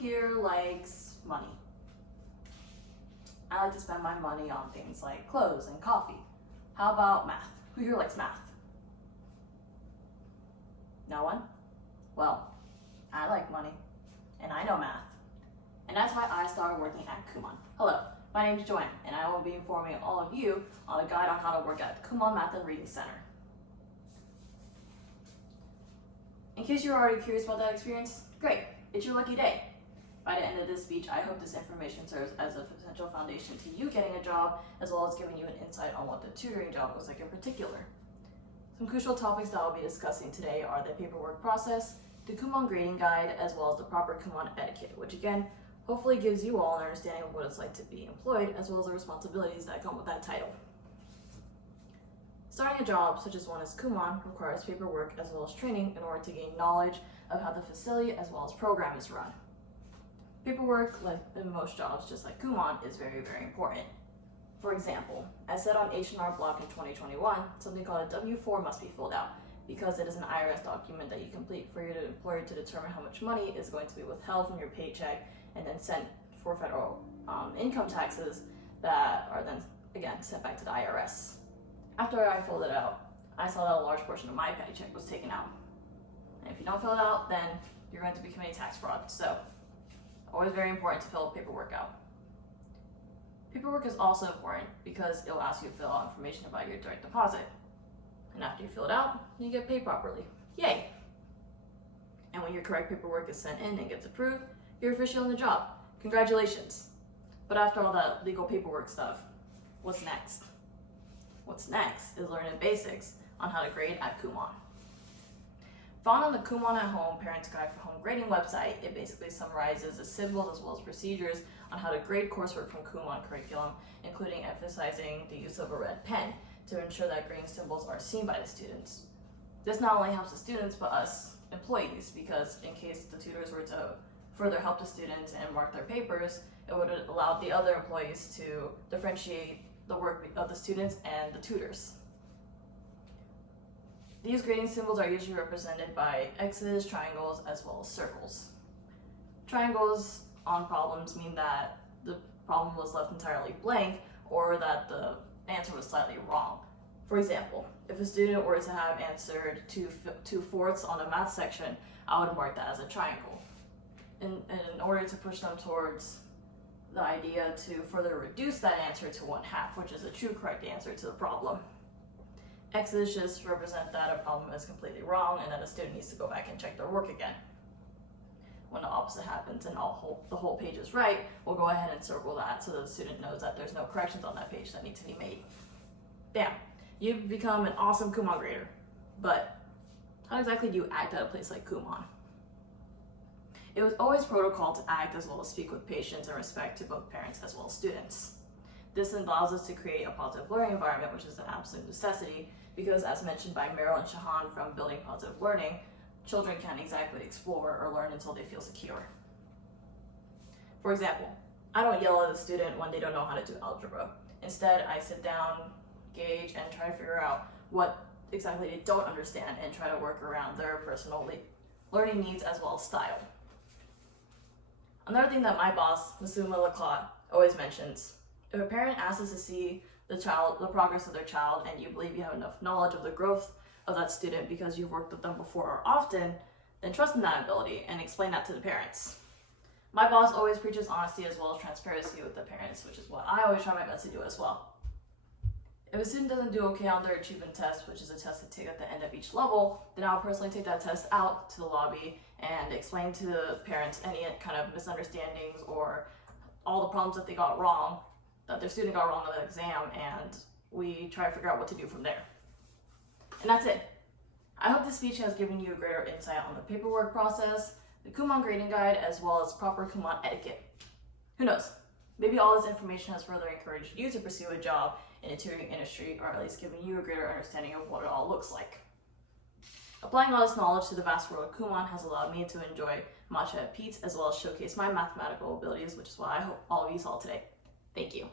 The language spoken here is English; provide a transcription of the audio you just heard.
here likes money? I like to spend my money on things like clothes and coffee. How about math? Who here likes math? No one? Well, I like money, and I know math. And that's why I started working at Kumon. Hello, my name is Joanne, and I will be informing all of you on a guide on how to work at the Kumon Math and Reading Center. In case you're already curious about that experience, great, it's your lucky day. By the end of this speech, I hope this information serves as a potential foundation to you getting a job, as well as giving you an insight on what the tutoring job looks like in particular. Some crucial topics that I'll be discussing today are the paperwork process, the Kumon grading guide, as well as the proper Kumon etiquette, which again, hopefully gives you all an understanding of what it's like to be employed, as well as the responsibilities that come with that title. Starting a job, such as one as Kumon, requires paperwork as well as training in order to gain knowledge of how the facility as well as program is run. Paperwork, like in most jobs, just like Kumon, is very, very important. For example, as said on H&R Block in 2021, something called a W-4 must be filled out because it is an IRS document that you complete for your employer to determine how much money is going to be withheld from your paycheck and then sent for federal income taxes that are then, again, sent back to the IRS. After I filled it out, I saw that a large portion of my paycheck was taken out. And if you don't fill it out, then you're going to be committing tax fraud. So, always very important to fill paperwork out. Paperwork is also important because it will ask you to fill out information about your direct deposit. And after you fill it out, you get paid properly. Yay! And when your correct paperwork is sent in and gets approved, you're officially on the job. Congratulations. But after all that legal paperwork stuff, what's next? What's next is learning basics on how to grade at Kumon. Found on the Kumon at Home Parents Guide for Home Grading website, it basically summarizes the symbols as well as procedures on how to grade coursework from Kumon curriculum, including emphasizing the use of a red pen to ensure that grading symbols are seen by the students. This not only helps the students, but us employees, because in case the tutors were to further help the students and mark their papers, it would allow the other employees to differentiate the work of the students and the tutors. These grading symbols are usually represented by X's, triangles, as well as circles. Triangles on problems mean that the problem was left entirely blank or that the answer was slightly wrong. For example, if a student were to have answered 2/4 on a math section, I would mark that as a triangle. In order to push them towards the idea to further reduce that answer to 1/2, which is a true correct answer to the problem. X's just represent that a problem is completely wrong and that a student needs to go back and check their work again. When the opposite happens and the whole page is right, we'll go ahead and circle that so that the student knows that there's no corrections on that page that need to be made. Bam! You've become an awesome Kumon grader. But how exactly do you act at a place like Kumon? It was always protocol to act as well as speak with patience and respect to both parents as well as students. This allows us to create a positive learning environment, which is an absolute necessity because, as mentioned by Meryl and Shahan from Building Positive Learning, children can't exactly explore or learn until they feel secure. For example, I don't yell at a student when they don't know how to do algebra. Instead, I sit down, gauge, and try to figure out what exactly they don't understand and try to work around their personal learning needs as well as style. Another thing that my boss, Masuma Laclot, always mentions: if a parent asks us to see the progress of their child, and you believe you have enough knowledge of the growth of that student because you've worked with them before or often, then trust in that ability and explain that to the parents. My boss always preaches honesty as well as transparency with the parents, which is what I always try my best to do as well. If a student doesn't do okay on their achievement test, which is a test to take at the end of each level, then I'll personally take that test out to the lobby and explain to the parents any kind of misunderstandings or all the problems that they got wrong, that their student got wrong on the exam, and we try to figure out what to do from there. And that's it. I hope this speech has given you a greater insight on the paperwork process, the Kumon grading guide, as well as proper Kumon etiquette. Who knows? Maybe all this information has further encouraged you to pursue a job in the tutoring industry, or at least given you a greater understanding of what it all looks like. Applying all this knowledge to the vast world of Kumon has allowed me to enjoy matcha at Pete's as well as showcase my mathematical abilities, which is what I hope all of you saw today. Thank you.